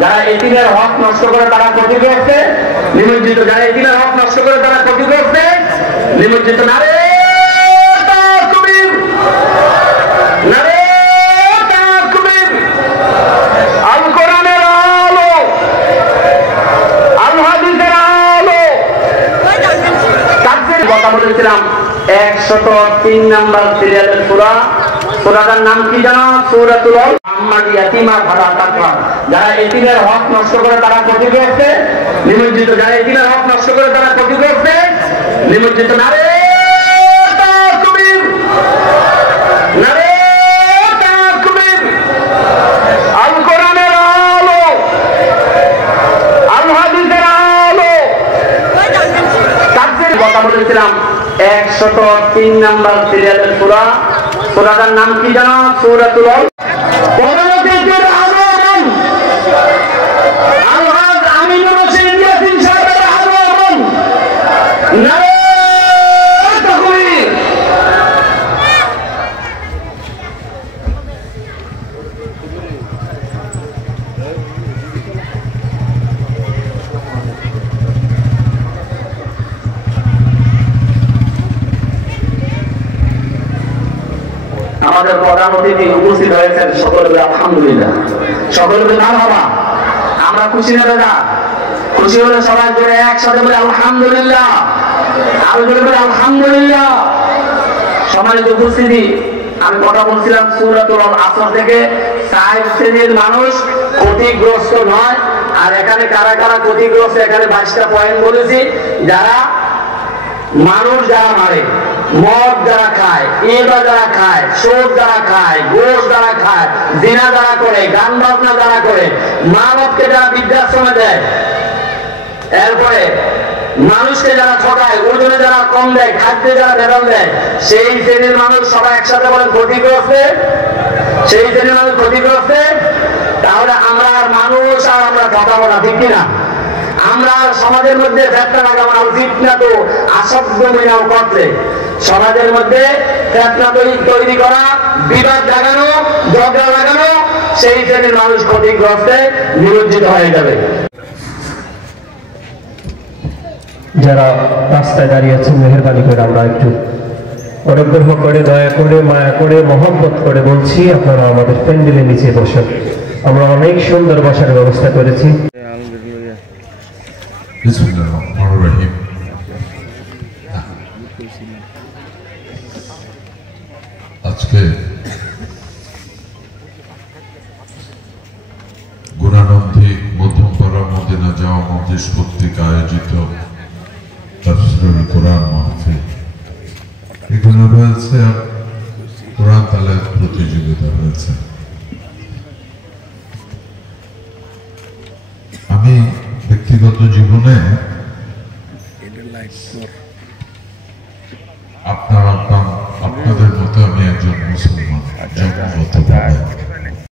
যারা এতিমের হক নষ্ট করে তারা ক্ষতি করছে নিমজ্জিত, যারা এতিমের হক নষ্ট করে তারা ক্ষতি করছে নিমজ্জিত। নারে তাকবীর, নারে তাকবীর। আল কোরআনের আলো, আল হাদিসের আলো। তাফসীর কথা বলেছিলাম 103 নাম্বার সিরিয়ালের সূরা। সূরাটার নাম কি জানো? সূরাতুল ইয়াতীমা ফালা তাকফা। যারা এতিমের হক নষ্ট করে তারা ক্ষতি করছে নিমজ্জিত, যারা এতিমের হক নষ্ট করে তারা ক্ষতি করছে নিমজ্জিত। নারে তাকবীর, নারে তাকবীর। আল কোরআনের আলো, আল হাদিসের আলো। তাফসীর কথা বলেছিলাম 103 নাম্বার সিরিয়ালের সূরা। সূরাটার নাম কি জানো? সূরাতুল আমাদের প্রধান অতিথি উপস্থিত হয়েছেন। সকলে আলহামদুলিল্লাহ, সকলে নাম হবা। আমরা খুশি না দাদা? খুশি হলে সবাই ধরে একসাথে বলে আলহামদুলিল্লাহ, আরো জোরে বলে আলহামদুলিল্লাহ। সম্মানিত উপস্থিতি, আমি কথা বলছিলাম সূরাতুল আসর থেকে 60 শ্রেণীর মানুষ ক্ষতিগ্রস্ত নয়। আর এখানে কারা কারা ক্ষতিগ্রস্ত, এখানে 22টা পয়েন্ট বলেছি। যারা মানুষ যারা মারে, মদ যারা খায়, ইবা যারা খায়, সুদ যারা খায়, ঘুষ যারা খায়, জিনা যারা করে, গান বাজনা যারা করে, মা বাপকে যারা বৃদ্ধাশ্রমে দেয়, এরপরে মানুষকে যারা ঠকায়, ওজনে যারা কম দেয়, খাদ্যে যারা ভেজাল দেয়, সেই শ্রেণীর মানুষ সবাই একসাথে বলেন ক্ষতিগ্রস্ত। সেই শ্রেণীর মানুষ ক্ষতিগ্রস্ত। তাহলে আমরা আর মানুষ আর আমরা ঠকাবো না, ঠিক কিনা? আমরা সমাজের মধ্যে ফেতনা লাগাবো না। ফিতনা তো আশব্দ মিনাও করতে, সমাজের মধ্যে ফেতনা তৈরি করা, বিবাদ লাগানো, ঝগড়া লাগানো, সেই শ্রেণীর মানুষ ক্ষতিগ্রস্তে নিমজ্জিত হয়ে যাবে। যারা রাস্তায় দাঁড়িয়ে আছেন, মেহেরবানি করে আমরা একটু অনুগ্রহ করে, দয়া করে, মায়া করে, মহব্বত করে বলছি, আপনারা আমাদের প্যান্ডেলের নিচে বসেন। আমরা অনেক সুন্দর বসার ব্যবস্থা করেছি। বিসমিল্লাহিররহমানিররহিম। আজকে গুণানন্দী মধ্যমপাড়া মদিনা যাওয়া মজলিস কর্তৃক আয়োজিত তাফসীরুল কোরআন মাহফিল, এখানে রয়েছে কোরআন তালাওয়াত প্রতিযোগিতা রয়েছে। আমি ব্যক্তিগত জীবনে আপনাদের মতো আমি একজন মুসলমান, জন্মগতভাবে